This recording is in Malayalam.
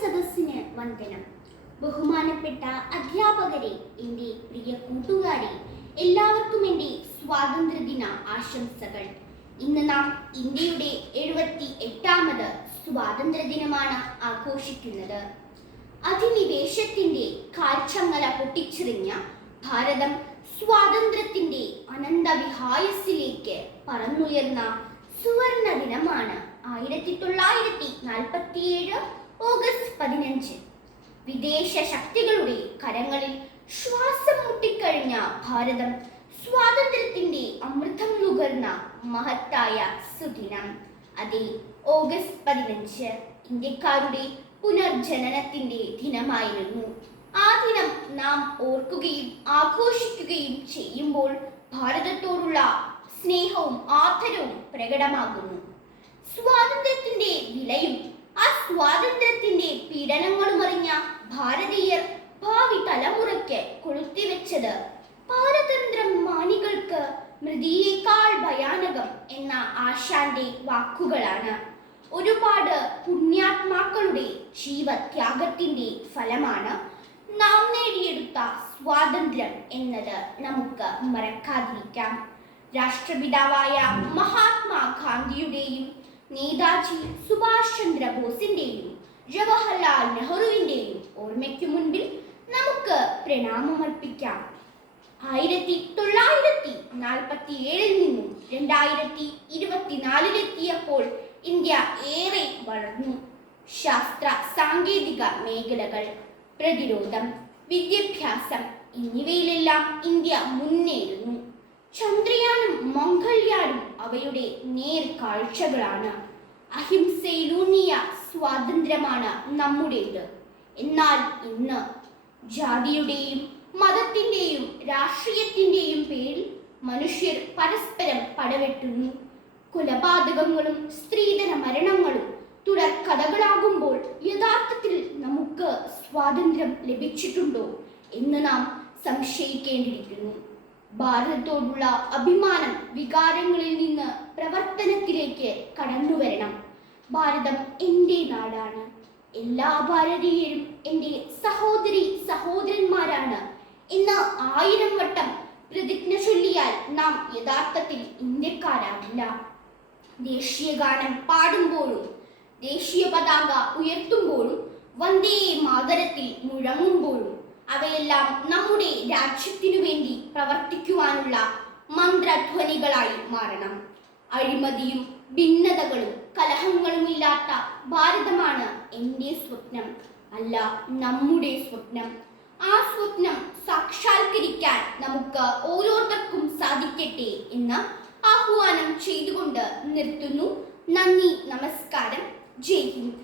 സദസ്സിന് വന്ദനം. ബഹുമാനപ്പെട്ട അധ്യാപകരെ, എൻ്റെ പ്രിയ കൂട്ടുകാരെ, എല്ലാവർക്കും എൻ്റെ സ്വാതന്ത്ര്യദിന ആശംസകൾ. ഇന്ന് നാം ഇന്ത്യയുടെ 78ാമത് സ്വാതന്ത്ര്യദിനമാണ് ആഘോഷിക്കുന്നത്. അധിനിവേശത്തിന്റെ കാൽച്ചങ്ങല പൊട്ടിച്ചെറിഞ്ഞ ഭാരതം സ്വാതന്ത്ര്യത്തിന്റെ അനന്തവിഹായസിലേക്ക് പറന്നുയർന്ന സുവർണ ദിനമാണ് 1947 ഓഗസ്റ്റ് 15. വിദേശ ശക്തികളുടെ കരങ്ങളിൽ ശ്വാസം മുട്ടിക്കഴിഞ്ഞ ഭാരതം സ്വാതന്ത്ര്യത്തിന്റെ അമൃതം നുകർന്ന മഹത്തായ സുദിനം. അതെ, ഓഗസ്റ്റ് 15 ഇന്ത്യക്കാരുടെ പുനർജനനത്തിന്റെ ദിനമായിരുന്നു. ആ ദിനം നാം ഓർക്കുകയും ആഘോഷിക്കുകയും ചെയ്യുമ്പോൾ ഭാരതത്തോടുള്ള സ്നേഹവും ആദരവും പ്രകടമാകുന്നു. സ്വാതന്ത്ര്യത്തിന്റെ വിലയും ആ സ്വാതന്ത്ര്യത്തിന്റെ പീഡനങ്ങളും അറിഞ്ഞ ഭാരതീയർ ഭാവി തലമുറയ്ക്ക് കൊളുത്തിവെച്ചത് പാരതന്ത്രം മാനികൾക്ക് മൃതിയേക്കാൾ ഭയാനകം എന്ന ആശാന്റെ വാക്കുകളാണ്. ഒരുപാട് പുണ്യാത്മാക്കളുടെ ജീവത്യാഗത്തിന്റെ ഫലമാണ് നാം നേടിയെടുത്ത സ്വാതന്ത്ര്യം എന്നത് നമുക്ക് മറക്കാതിരിക്കാം. രാഷ്ട്രപിതാവായ മഹാത്മാഗാന്ധിയുടെയും നേതാജി സുഭാഷ് ചന്ദ്രബോസിന്റെയും ജവഹർലാൽ നെഹ്റുവിന്റെയും ഓർമ്മയ്ക്കു മുൻപിൽ നമുക്ക് പ്രണാമമർപ്പിക്കാം. 1947 നിന്നും 2024 ഇന്ത്യ ഏറെ വളർന്നു. ശാസ്ത്ര സാങ്കേതിക മേഖലകൾ, പ്രതിരോധം, വിദ്യാഭ്യാസം എന്നിവയിലെല്ലാം ഇന്ത്യ മുന്നേറുന്നു. ചന്ദ്രയാനും മംഗൾയാനും അവയുടെ നേർക്കാഴ്ചകളാണ്. അഹിംസയിലൂന്നിയ സ്വാതന്ത്ര്യമാണ് നമ്മുടേത്. എന്നാൽ ഇന്ന് ജാതിയുടെയും മതത്തിന്റെയും രാഷ്ട്രീയത്തിന്റെയും പേരിൽ മനുഷ്യർ പരസ്പരം പടവെട്ടുന്നു. കൊലപാതകങ്ങളും സ്ത്രീധന മരണങ്ങളും തുടർ കഥകളാകുമ്പോൾ യഥാർത്ഥത്തിൽ നമുക്ക് സ്വാതന്ത്ര്യം ലഭിച്ചിട്ടുണ്ടോ എന്ന് നാം സംശയിക്കേണ്ടിയിരിക്കുന്നു. ഭാരതത്തോടുള്ള അഭിമാനം വികാരങ്ങളിൽ നിന്ന് പ്രവർത്തനത്തിലേക്ക് കടന്നുവരണം. ഭാരതം എൻ്റെ നാടാണ്. എല്ലാ ഭാരതീയരും എൻ്റെ സഹോദരി സഹോദരന്മാരാണ് എന്ന് 1000 വട്ടം പ്രതിജ്ഞ ചൊല്ലിയാൽ നാം യഥാർത്ഥത്തിൽ ഇന്ത്യക്കാരാകില്ല. ദേശീയ ഗാനം പാടുമ്പോഴും ദേശീയ പതാക ഉയർത്തുമ്പോഴും വന്ദേ മാതരത്തിൽ മുഴങ്ങുമ്പോഴും അവയെല്ലാം നമ്മുടെ രാജ്യത്തിനു വേണ്ടി പ്രവർത്തിക്കുവാനുള്ള മന്ത്രധ്വനികളായി മാറണം. അഴിമതിയും ഭിന്നതകളും കലഹങ്ങളും ഇല്ലാത്ത ഭാരതമാണ് എൻ്റെ സ്വപ്നം, അല്ല നമ്മുടെ സ്വപ്നം. ആ സ്വപ്നം സാക്ഷാത്കരിക്കാൻ നമുക്ക് ഓരോരുത്തർക്കും സാധിക്കട്ടെ എന്ന് ആഹ്വാനം ചെയ്തുകൊണ്ട് നിർത്തുന്നു. നന്ദി, നമസ്കാരം, ജയ് ഹിന്ദ്.